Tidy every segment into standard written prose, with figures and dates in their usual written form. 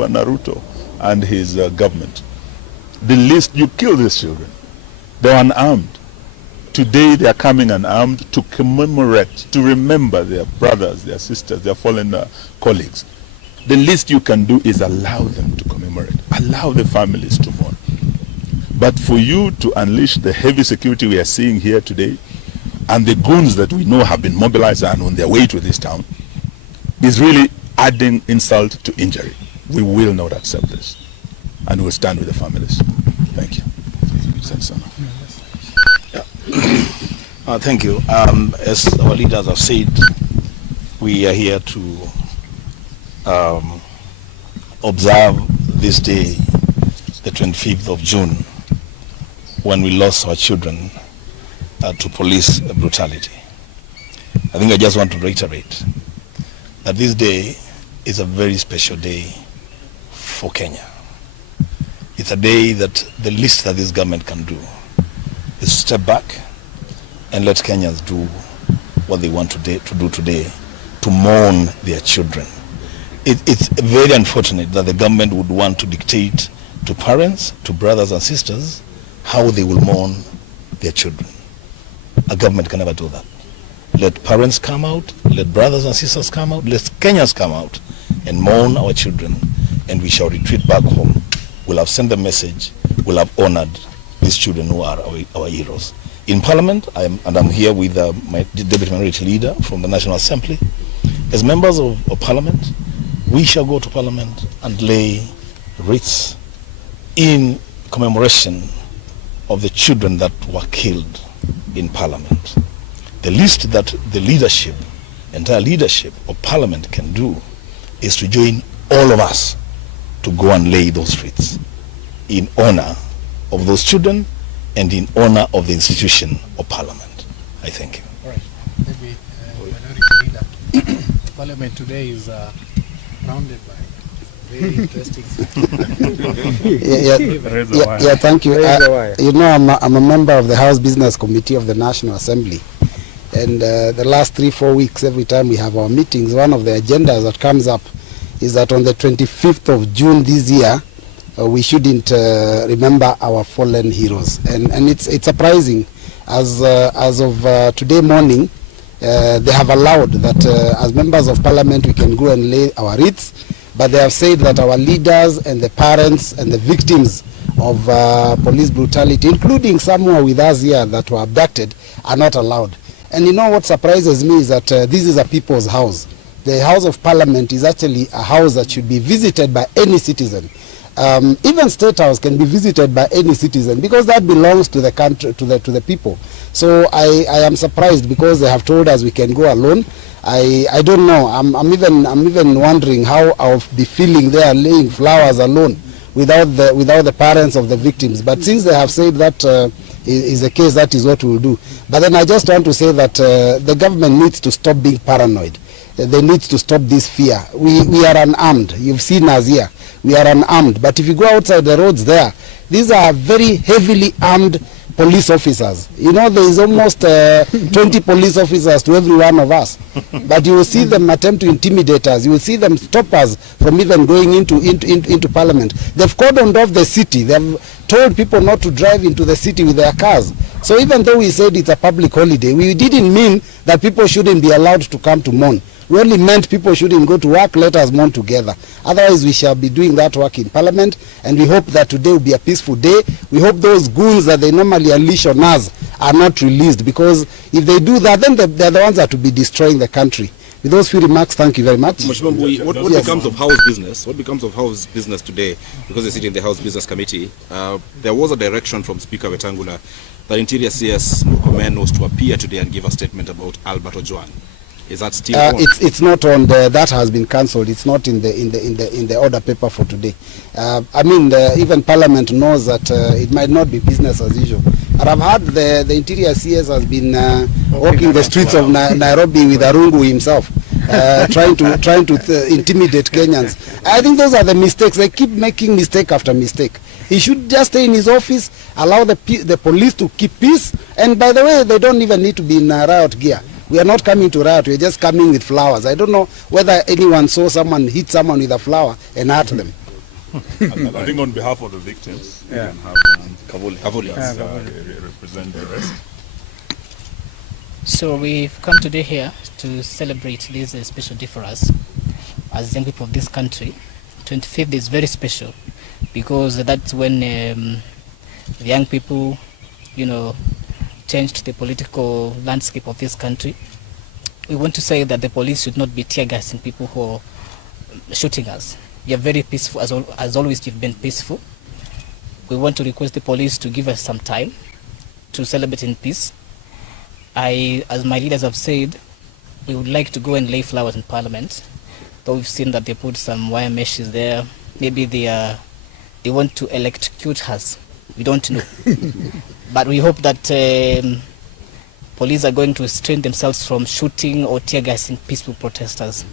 Bwana Ruto and his government. The least, you kill these children. They are unarmed. Today they are coming unarmed to commemorate, to remember their brothers, their sisters, their fallen colleagues. The least you can do is allow them to commemorate. Allow the families to mourn. But for you to unleash the heavy security we are seeing here today, and the goons that we know have been mobilized and on their way to this town, is really adding insult to injury. We will not accept this. And we will stand with the families. Thank you. Thank you. As our leaders have said, we are here to observe this day, the 25th of June, when we lost our children to police brutality. I think I just want to reiterate that this day is a very special day for Kenya. It's a day that the least that this government can do is step back and let Kenyans do what they want to do today, to mourn their children. It's very unfortunate that the government would want to dictate to parents, to brothers and sisters, how they will mourn their children. A government can never do that. Let parents come out, let brothers and sisters come out, let Kenyans come out and mourn our children, and we shall retreat back home. We'll have sent the message, we'll have honored these children who are our heroes. In Parliament, I'm here with my Deputy Minority Leader from the National Assembly. As members of Parliament, we shall go to Parliament and lay wreaths in commemoration of the children that were killed in Parliament. The least that the leadership, entire leadership of Parliament can do is to join all of us to go and lay those wreaths in honor of those children and in honor of the institution of Parliament. I thank you. All right. Maybe Minority Leader. Parliament today is surrounded by very interesting. Yeah, thank you. You know, I'm a member of the House Business Committee of the National Assembly. And the last 3-4 weeks, every time we have our meetings, one of the agendas that comes up is that on the 25th of June this year, we shouldn't remember our fallen heroes. And it's surprising, as of today morning, they have allowed that as members of Parliament we can go and lay our wreaths, but they have said that our leaders and the parents and the victims of police brutality, including some who are with us here that were abducted, are not allowed. And you know what surprises me is that this is a people's house. The House of Parliament is actually a house that should be visited by any citizen. Even State House can be visited by any citizen because that belongs to the country, to the people. So I am surprised because they have told us we can go alone. I don't know. I'm even wondering how I'll be feeling there laying flowers alone without the parents of the victims. But since they have said that is the case, that is what we'll do. But then I just want to say that the government needs to stop being paranoid. They need to stop this fear. We are unarmed. You've seen us here. We are unarmed. But if you go outside the roads there, these are very heavily armed police officers. You know, there is almost 20 police officers to every one of us. But you will see them attempt to intimidate us. You will see them stop us from even going into Parliament. They've cordoned off the city. They've told people not to drive into the city with their cars. So even though we said it's a public holiday, we didn't mean that people shouldn't be allowed to come to mourn. We only meant people shouldn't go to work, let us mourn together. Otherwise, we shall be doing that work in Parliament, and we hope that today will be a peaceful day. We hope those goons that they normally unleash on us are not released, because if they do that, then they're the ones that will be destroying the country. With those few remarks, thank you very much. What becomes of House business? What becomes of House business today? Because they sit in the House Business Committee. There was a direction from Speaker Wetangula that Interior CS Murkomen was to appear today and give a statement about Albert Ojwang. Is that still on? It's not on the, that has been cancelled. It's not in the order paper for today. I mean, even Parliament knows that it might not be business as usual. And I've heard the Interior CS has been walking the streets of Nairobi with Arungu himself, trying to intimidate Kenyans. I think those are the mistakes. They keep making mistake after mistake. He should just stay in his office, allow the police to keep peace. And by the way, they don't even need to be in riot gear. We are not coming to riot, we are just coming with flowers. I don't know whether anyone saw someone hit someone with a flower and hurt them. I think on behalf of the victims, we can have Kavuli represent the rest. So we've come today here to celebrate this special day for us as young people of this country. 25th is very special because that's when the young people, changed the political landscape of this country. We want to say that the police should not be tear gassing people who are shooting us. We are very peaceful, as always you've been peaceful. We want to request the police to give us some time to celebrate in peace. As my leaders have said, we would like to go and lay flowers in Parliament, though we've seen that they put some wire meshes there. Maybe they want to electrocute us. We don't know. But we hope that police are going to restrain themselves from shooting or tear gassing peaceful protesters.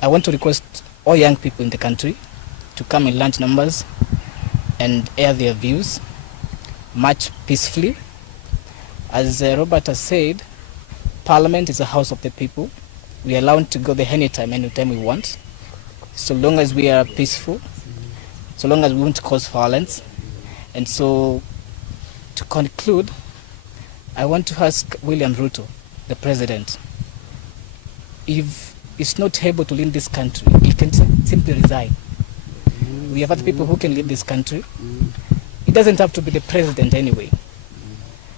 I want to request all young people in the country to come in large numbers and air their views, march peacefully. As Robert has said, Parliament is a house of the people. We are allowed to go there anytime we want, so long as we are peaceful, so long as we won't cause violence. And so, to conclude, I want to ask William Ruto, the president, if he's not able to lead this country, he can simply resign. We have other people who can lead this country. He doesn't have to be the president anyway.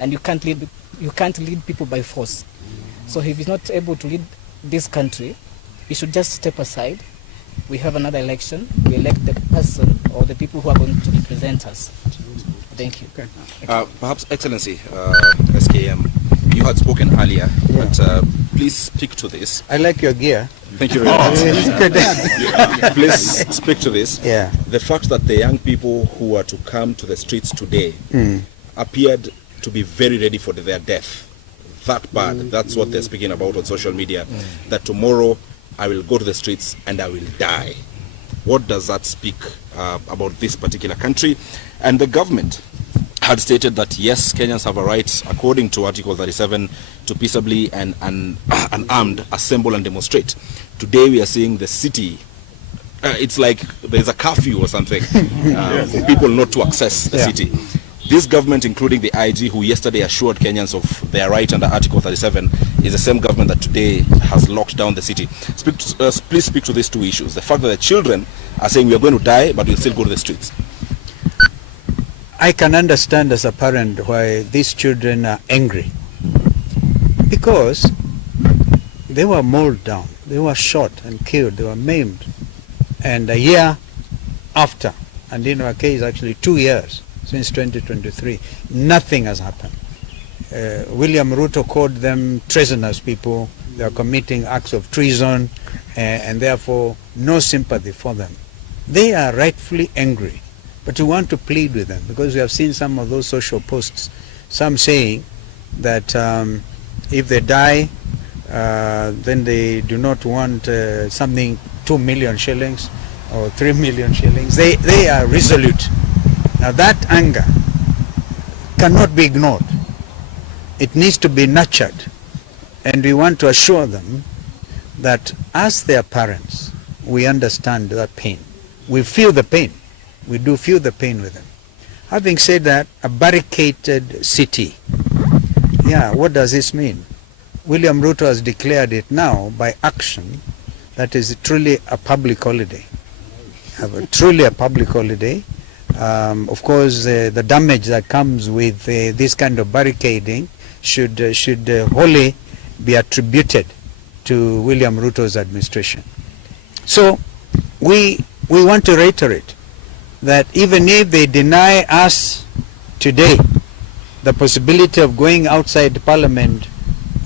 And you can't lead people by force. So if he's not able to lead this country, he should just step aside. We have another election. We elect the person or the people who are going to represent us. Thank you. Okay. Perhaps, Excellency, SKM, you had spoken earlier, but please speak to this. I like your gear. Thank you very much. Please speak to this. Yeah. The fact that the young people who are to come to the streets today appeared to be very ready for their death. That bad. That's what they're speaking about on social media. That tomorrow I will go to the streets and I will die. What does that speak about this particular country? And the government had stated that yes, Kenyans have a right, according to Article 37, to peaceably and unarmed assemble and demonstrate. Today we are seeing the city, it's like there's a curfew or something for people not to access the city. This government, including the IG, who yesterday assured Kenyans of their right under Article 37, is the same government that today has locked down the city. Please speak to these two issues. The fact that the children are saying we are going to die, but we'll still go to the streets. I can understand as a parent why these children are angry. Because they were mauled down, they were shot and killed, they were maimed. And a year after, and in our case actually 2 years, since 2023, nothing has happened. William Ruto called them treasonous people. They are committing acts of treason, and therefore no sympathy for them. They are rightfully angry, but we want to plead with them because we have seen some of those social posts, some saying that if they die, then they do not want something 2 million shillings or 3 million shillings. They are resolute. Now that anger cannot be ignored. It needs to be nurtured. And we want to assure them that as their parents, we understand that pain. We feel the pain. We do feel the pain with them. Having said that, a barricaded city, what does this mean? William Ruto has declared it now by action that is truly a public holiday. Truly a public holiday. Of course, the damage that comes with this kind of barricading should wholly be attributed to William Ruto's administration. So we want to reiterate that even if they deny us today the possibility of going outside Parliament,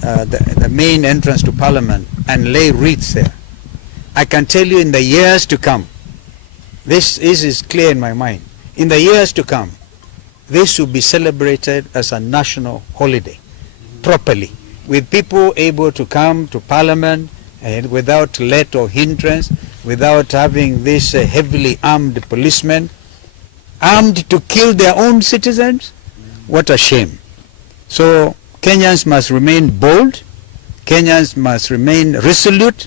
the main entrance to Parliament, and lay wreaths there, I can tell you in the years to come, this is clear in my mind, in the years to come, this will be celebrated as a national holiday, properly, with people able to come to Parliament and without let or hindrance, without having this heavily armed policemen, armed to kill their own citizens. What a shame. So Kenyans must remain bold, Kenyans must remain resolute,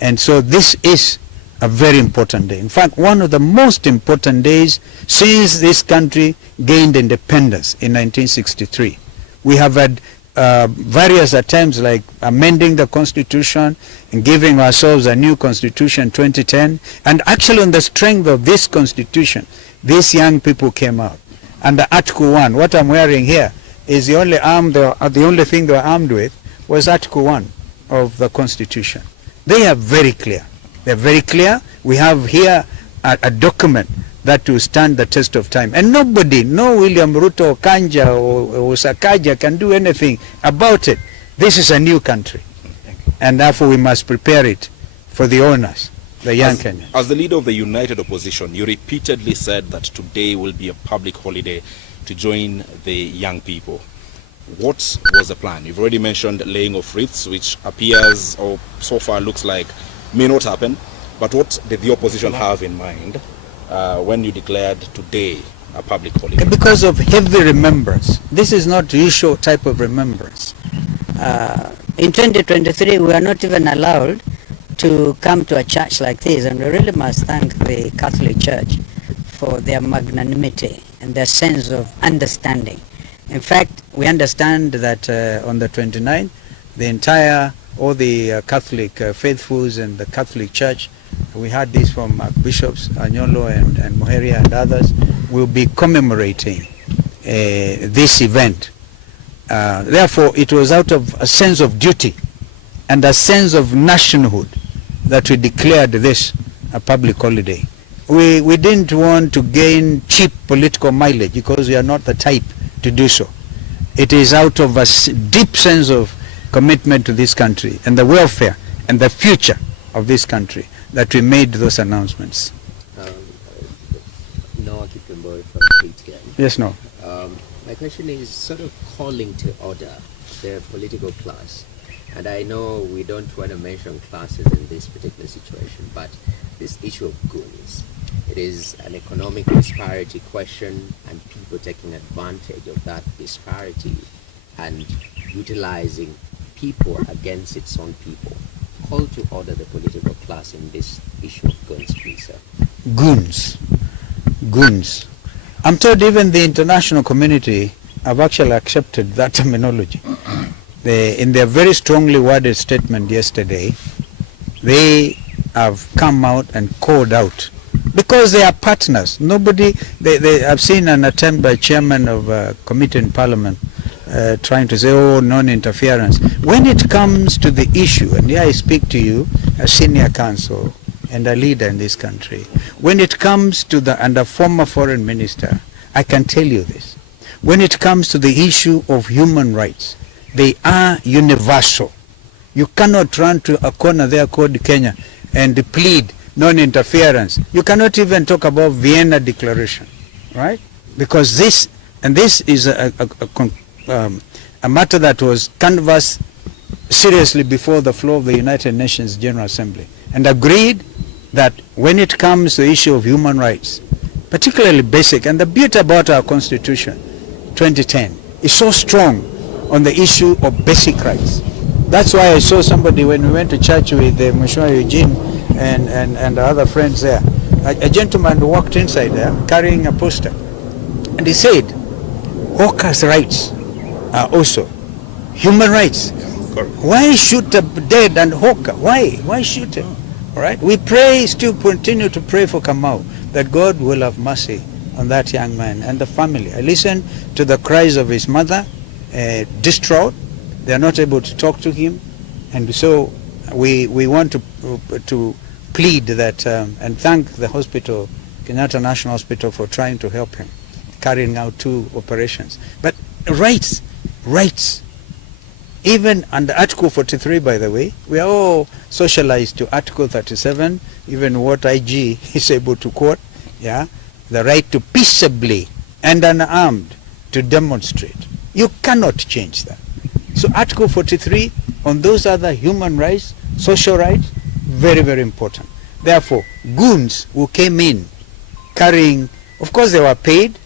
and so this is a very important day. In fact, one of the most important days since this country gained independence in 1963. We have had various attempts like amending the constitution and giving ourselves a new constitution in 2010. And actually on the strength of this constitution, these young people came out. Under Article 1, what I'm wearing here is the only thing they were armed with was Article 1 of the constitution. They are very clear. They're very clear. We have here a document that will stand the test of time. And nobody, no William Ruto or Kanja or Sakaja can do anything about it. This is a new country. And therefore we must prepare it for the owners, the young Kenyans. As the leader of the united opposition, you repeatedly said that today will be a public holiday to join the young people. What was the plan? You've already mentioned laying of wreaths, which appears, or so far looks like, may not happen. But what did the opposition have in mind when you declared today a public holiday? Because of heavy remembrance. This is not the usual type of remembrance. In 2023, we are not even allowed to come to a church like this, and we really must thank the Catholic Church for their magnanimity and their sense of understanding. In fact, we understand that on the 29th, all the Catholic faithfuls and the Catholic Church, we had this from Bishops Anyolo and Moheria and others, will be commemorating this event. Therefore, it was out of a sense of duty and a sense of nationhood that we declared this a public holiday. We didn't want to gain cheap political mileage because we are not the type to do so. It is out of a deep sense of commitment to this country and the welfare and the future of this country that we made those announcements. Noah Kipemboy from KTN. Yes, no. My question is sort of calling to order the political class. And I know we don't want to mention classes in this particular situation, but this issue of goons, it is an economic disparity question and people taking advantage of that disparity and utilizing people against its own people. Call to order the political class in this issue of goons, please, sir. Goons. Goons. I'm told even the international community have actually accepted that terminology. In their very strongly worded statement yesterday, they have come out and called out because they are partners. I've seen an attempt by chairman of a committee in parliament trying to say, oh, non-interference. When it comes to the issue, and here I speak to you, a senior counsel and a leader in this country, when it comes to and a former foreign minister, I can tell you this. When it comes to the issue of human rights, they are universal. You cannot run to a corner there called Kenya and plead non-interference. You cannot even talk about Vienna Declaration, right? Because this is a matter that was canvassed seriously before the floor of the United Nations General Assembly and agreed that when it comes to the issue of human rights, particularly basic, and the beauty about our Constitution, 2010, is so strong on the issue of basic rights. That's why I saw somebody when we went to church with Musyoka, Eugene and the other friends there. A gentleman walked inside there carrying a poster. And he said, hawkers' rights are also human rights. Why shoot a dead and hawker? Why? Why shoot him? All right? We pray, still continue to pray for Kamau, that God will have mercy on that young man and the family. I listened to the cries of his mother, distraught. They are not able to talk to him, and so we want to plead that and thank the hospital, Kenyatta National Hospital, for trying to help him, carrying out 2 operations. But rights, even under Article 43, by the way, we are all socialized to Article 37, even what IG is able to quote, yeah, the right to peaceably and unarmed to demonstrate. You cannot change that. So Article 43 on those other human rights, social rights, very, very important. Therefore, goons who came in carrying, of course they were paid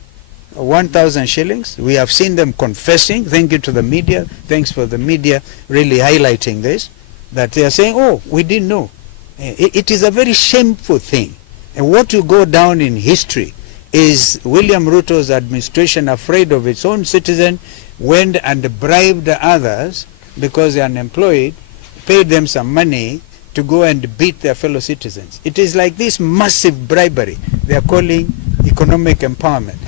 1,000 shillings. We have seen them confessing. Thank you to the media. Thanks for the media really highlighting this, that they are saying, oh, we didn't know. It is a very shameful thing. And what will go down in history is William Ruto's administration, afraid of its own citizen, went and bribed others because they are unemployed, paid them some money to go and beat their fellow citizens. It is like this massive bribery they are calling economic empowerment.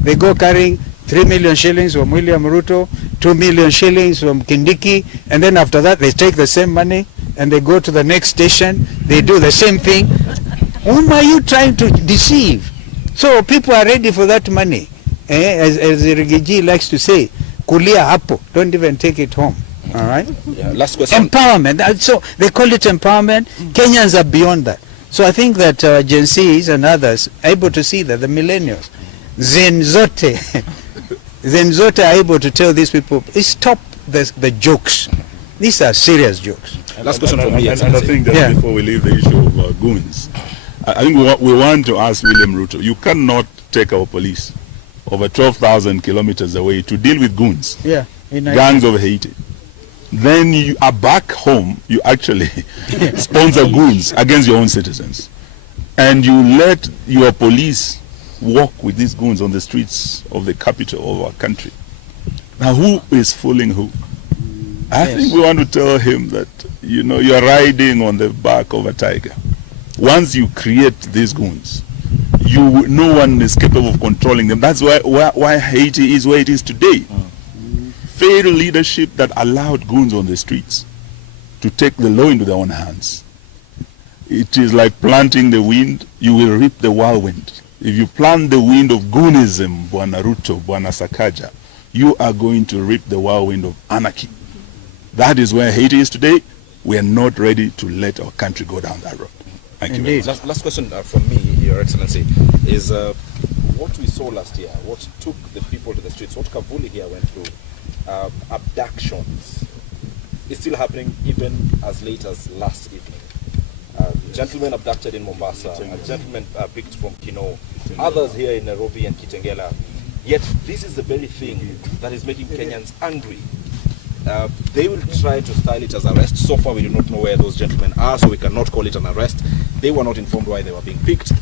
They go carrying 3 million shillings from William Ruto, 2 million shillings from Kindiki, and then after that they take the same money and they go to the next station, they do the same thing. Whom are you trying to deceive? So people are ready for that money. As Rigiji likes to say, kulia hapo, don't even take it home. All right? Yeah, last question. Empowerment. So they call it empowerment. Kenyans are beyond that. So I think that Gen Zs and others are able to see that, the millennials, Zen Zote are able to tell these people, stop the jokes. These are serious jokes. Last question from me. And I think that before we leave the issue of goons, I think we want to ask William Ruto, you cannot take our police over 12,000 kilometers away to deal with goons, gangs of Haiti. Then you are back home, you actually sponsor goons against your own citizens. And you let your police walk with these goons on the streets of the capital of our country. Now who is fooling who? I think we want to tell him that, you know, you're riding on the back of a tiger. Once you create these goons, no one is capable of controlling them. That's why Haiti is where it is today. Failed leadership that allowed goons on the streets to take the law into their own hands. It is like planting the wind, you will reap the whirlwind. If you plant the wind of goonism, Bwana Ruto, Bwana Sakaja, you are going to reap the whirlwind of anarchy. That is where Haiti is today. We are not ready to let our country go down that road. Thank you very much. Last question from me, Your Excellency, is what we saw last year, what took the people to the streets, what Kavuli here went through, abductions, is still happening even as late as last evening. Gentlemen abducted in Mombasa, a gentleman picked from Kino, others here in Nairobi and Kitengela. Yet this is the very thing that is making Kenyans angry. They will try to style it as arrest. So far we do not know where those gentlemen are, so we cannot call it an arrest. They were not informed why they were being picked.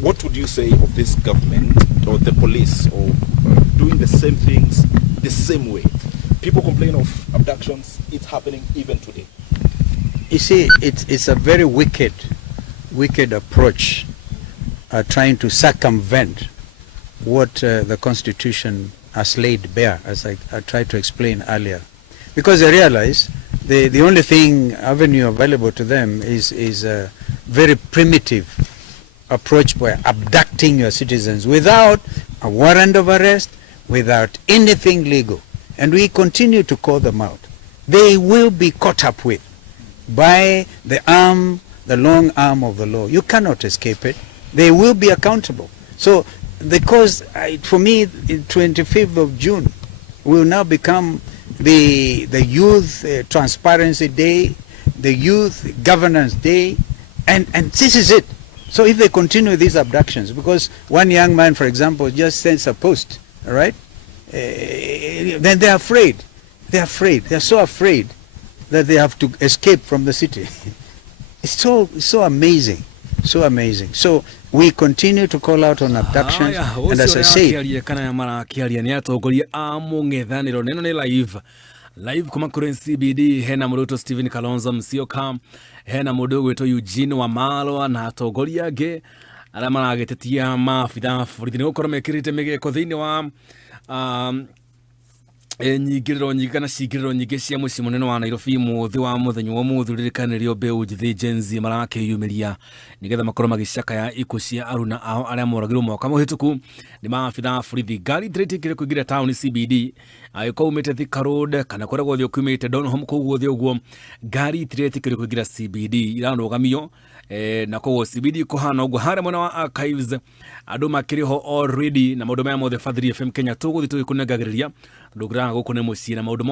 What would you say of this government or the police or doing the same things the same way? People complain of abductions. It's happening even today. You see, it's a very wicked approach, trying to circumvent what the Constitution has laid bare, as I tried to explain earlier. Because they realize the only avenue available to them is a very primitive approach by abducting your citizens without a warrant of arrest, without anything legal. And we continue to call them out. They will be caught up with by the long arm of the law. You cannot escape it. They will be accountable. So, because for me, 25th of June will now become the Youth Transparency Day, the Youth Governance Day, and this is it. So if they continue these abductions, because one young man, for example, just sends a post, all right, then they're afraid. They're afraid. They're so afraid that they have to escape from the city. It's so amazing. So amazing. So we continue to call out on abductions, and as I say, live kuma kuri CBD hena muruto Stephen Kalonzo Musyoka hena mudogo weto Eugene Wamalawa na atongoria ge ala maragetetia mafitha furitini gukora mekirite megeko thiini wa nyigiriro nyigana cigiriro nyingi cia muci munene wa Nairobi muthi wa muthenya wa muthuririkanĩrio mbeũ njithi Gen Z marakĩyumĩria nigetha makorwo magĩcakaya ikuũ cia aruna ao arĩa moragirwo mwaka mũhĩtũku nĩ maabitha borithi. Ngari itirĩtĩkĩre kũingĩra taũni CBD agĩkorwo umĩte Thika Road kana kũrĩa guothe ũkiumĩte Donholm kũu guothe ũguo, ngari itirĩtĩkĩre kũingĩra CBD iranũgamio na koguo CBD kũhana ũguo harĩa mwena wa archives andũ makĩrĩ ho already na maũndũ maya mothe Fadhili FM Kenya tũgũthiĩ tũgĩkũnengagĩrĩria ndũgĩra gũkũ nĩ mũciĩ na maũndũ